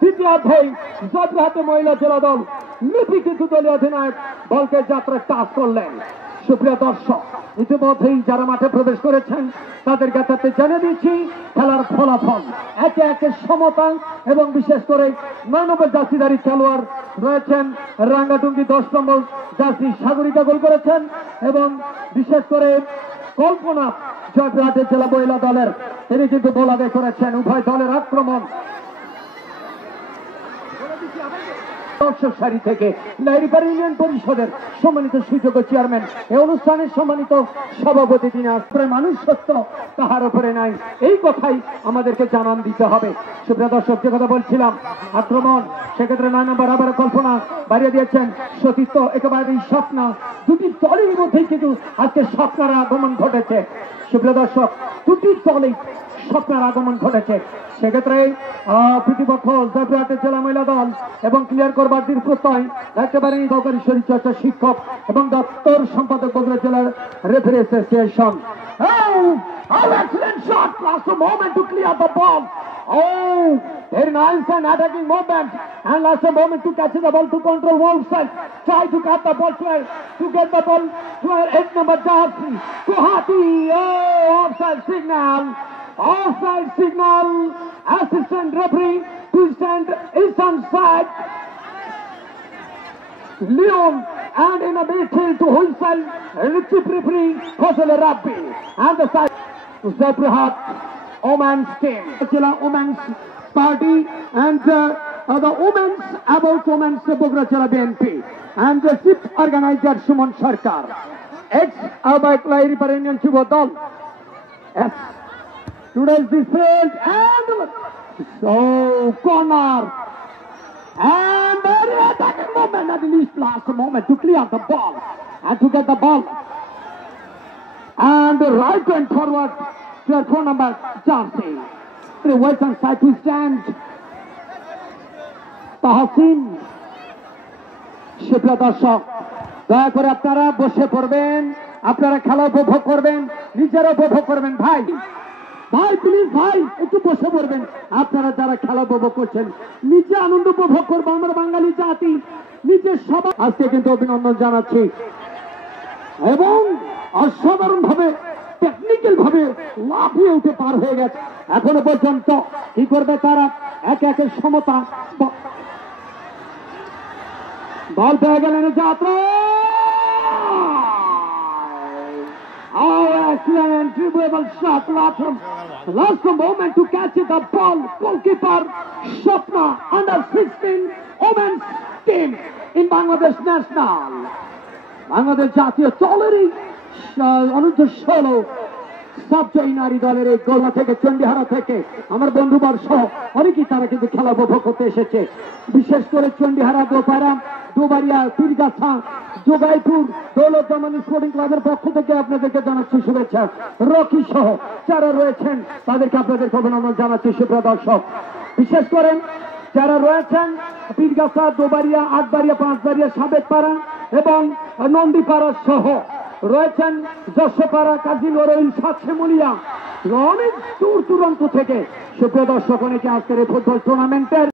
তৃতীয়ার্ধেই জয়পুরহাটে মহিলা জেলা দল লিপিকৃত দলীয় অধিনায়ক বলকে যাত্রা টাচ করলেন। সুপ্রিয় দর্শক, ইতিমধ্যেই যারা মাঠে প্রবেশ করেছেন তাদের কাছে জানিয়ে দিচ্ছি খেলার ফলাফল একে একে সমতা, এবং বিশেষ করে 9 নম্বর জার্সিধারী খেলোয়াড় রয়েছেন রাঙ্গাটুঙ্গি, 10 নম্বর জার্সি সাগরিকা গোল করেছেন, এবং বিশেষ করে কল্পনা জয়পুরহাটের জেলা মহিলা দলের তিনি কিন্তু গোল আদায় করেছেন। উভয় দলের আক্রমণ দর্শক সারি থেকে লাইরিপাড়া ইউনিয়ন পরিষদের সম্মানিত সুযোগ্য চেয়ারম্যান, এই অনুষ্ঠানের সম্মানিত সভাপতি, তিনি আসলে মানুষ সত্য তাহার উপরে নাই, এই কথাই আমাদেরকে জানান দিতে হবে। সুপ্রিয় দর্শক, যে কথা বলছিলাম আক্রমণ, সেক্ষেত্রে 9 নম্বর আবার কল্পনা বাড়িয়ে দিয়েছেন সতীর্থ, একেবারে স্বপ্না, দুটি দলের মধ্যেই কিন্তু আজকে স্বপ্নার আগমন ঘটেছে। সুপ্রিয় দর্শক, দুটি দলেই স্বপ্নার আগমন ঘটেছে। সেক্ষেত্রে প্রতিপক্ষ জয়পুরহাটের জেলা মহিলা দল এবং ক্লিয়ার করবার দীর্ঘ প্রত্যয় একেবারে সহকারী শরীরচর্চা শিক্ষক এবং দপ্তর সম্পাদক বগুড়া জেলার referee association. Excellent shot, last a moment to clear the ball. Oh, very nice and attacking movement, and last a moment to catch the ball to control Wolfside. Try to cut the ball to get the ball to 8 number jersey Guwahati. Oh, offside signal. Offside signal. Assistant referee to stand eastern side. Leon, and in a midfield to whistle chief referee Fazal Rabbi, and the side Jaypurhat women's team, Jila women's party, and the women's about women's Bogora Jila BNP, and the chief organizer Suman Sarkar, ex Abai Lairipara Union Yuva Dal. Yes, today's defense and so corner. And very attacking movement at the least last moment to clear the ball and to get the ball. And the right went forward to a 4 number jersey. The western side to stand. Tahasin. সুপ্রিয় দর্শক, দয়া করে আপনারা বসে পড়বেন, আপনারা খেলা উপভোগ করবেন, নিজেরা উপভোগ করবেন। ভাই ভাই প্লিজ ভাই একটু বসে পড়বেন। আপনারা যারা খেলা উপভোগ করছেন নিজে আনন্দ উপভোগ করবো, আমরা বাঙালি জাতি নিজের সবাই আজকে কিন্তু অভিনন্দন জানাচ্ছি, এবং অসাধারণ ভাবে টেকনিক্যাল ভাবে লাফিয়ে উঠে পার হয়ে গেছে। এখনো পর্যন্ত কি করবে তারা, একে একে সমতা বল পেয়ে গেলেন যাত্রা। Oh, excellent dribble shot, last moment to catch the ball. Goalkeeper Shapna, under 16 women's team in Bangladesh National. Bangladesh জাতীয় দলেরই অনূর্ধ্ব 16 সাবজয়ী নারী দলের এই গোলনা থেকে, চন্ডিহারা থেকে আমার বন্ধুবার সহ অনেকেই তারা কিন্তু খেলা উপভোগ করতে এসেছে। বিশেষ করে চন্ডিহারা, গোপারা, ডোবারিয়া, পীরগাছা, যোগাইপুর দৌলত জামানি স্পোর্টিং ক্লাবের পক্ষ থেকে আপনাদেরকে জানাচ্ছি শুভেচ্ছা। রকি সহ যারা রয়েছেন তাদেরকে আপনাদেরকে অভিনন্দন জানাচ্ছি। সুপ্রিয় দর্শক, বিশেষ করে যারা রয়েছেন পীরগাছা, দোবারিয়া, আটবাড়িয়া, পাঁচবাড়িয়া, সাবেকপাড়া এবং নন্দীপাড়া সহ রয়েছেন যশোপাড়া, কাজী নরইল, সাতশেমুলিয়া, অনেক দূর দূরান্ত থেকে সুপ্রিয় দর্শক অনেকে আজকের এই ফুটবল টুর্নামেন্টের